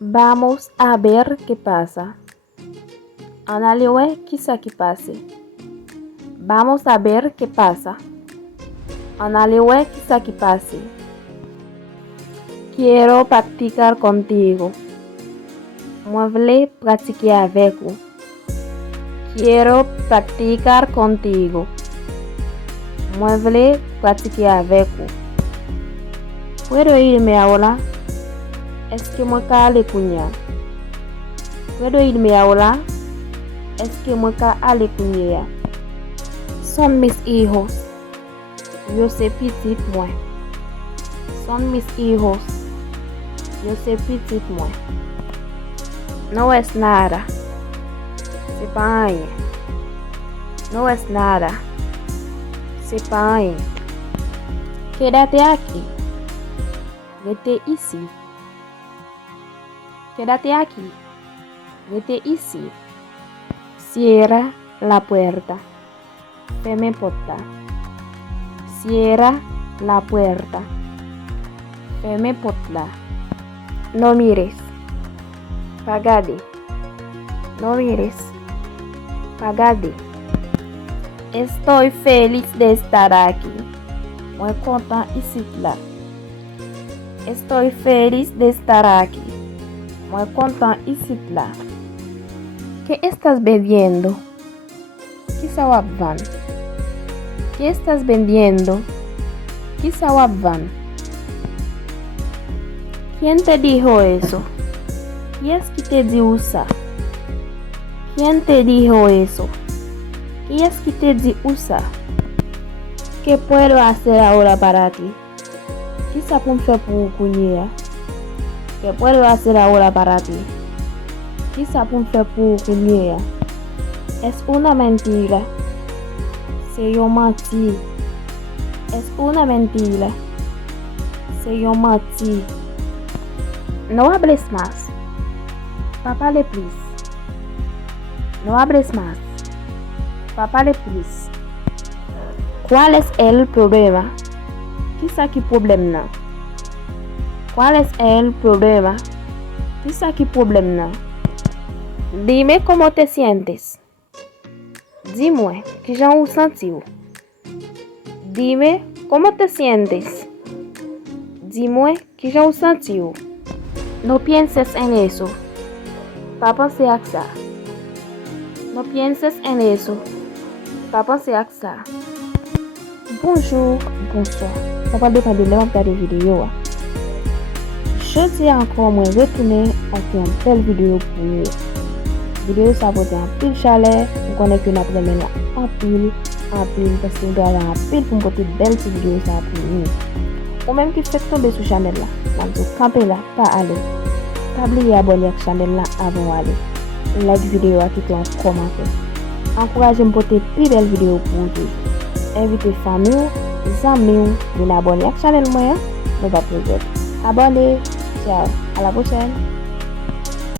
Vamos a ver qué pasa. Analiwe kisa ki pase. Vamos a ver qué pasa. Analiwe kisa ki pase. Quiero practicar contigo. Moi vle pratiquer avec vous. Quiero practicar contigo. Moi vle pratiquer avec vous. ¿Puedo irme ahora? Es que moi ka ale kunya. ¿Puedo irme ahora? Es que moi ka ale kunya. Son mis hijos. Yo sé petit moi. Son mis hijos. Yo sé petit moi. No es nada. C'est pas rien. No es nada. C'est pas rien. Quédate aquí. Vete ici. Quédate aquí. Vete ici. Cierra la puerta. Ferme porta. Cierra la puerta. Ferme porta. No mires. Pagade. No mires. Pagade. Estoy feliz de estar aquí. Muy content ici là. Estoy feliz de estar aquí. Muy content ici là. ¿Qué estás vendiendo? Kisa wap van. ¿Qué estás vendiendo? Kisa wap van. ¿Quién te dijo eso? ¿Qui es qui te dit ça? ¿Quién te dijo eso? ¿Qui es qui te dit ça? ¿Qué puedo hacer ahora para ti? Kisa pou m'fè pou kounye? ¿Qué puedo hacer ahora para ti? Kisa pou m'fè pou kounye? Es una mentira. C'est yon menti. Es una mentira. C'est yon menti. No hables más. Papá le plus. No hables más. Papá le plus. ¿Cuál es el problema? Kisa ki problem nan? ¿Cuál es el problema? Kisa ki problem nan? Dime cómo te sientes. Dis-moi, qui jan ou senti ou? Dime cómo te sientes. Dis-moi, qui jan ou senti ou? No pienses en eso. Pa pense ak sa. No pienses en eso. Pa pense ak sa. Bonjour, bonsoir. Ça va dépendre de l'heure de vidéo. Je dis encore moi retourner à faire une belle vidéo pour vous. Vidéo ça va être un pile chalet. Vous connaissez que nous avons là en pile parce que nous avons un pile pour porter belle vidéo ça pour vous. Ou même qui fait tomber sur channel là. Donc camper là, pas aller. Pas oublier abonner à la chaîne là avant d'aller. Like vidéo à quitter en commentaire. Encouragez-moi pour porter plus belle vidéo pour vous. Invitez famille, amis, de abonner à la chaîne moi. Ne pas plus. Abonnez. Ciao. À la prochaine.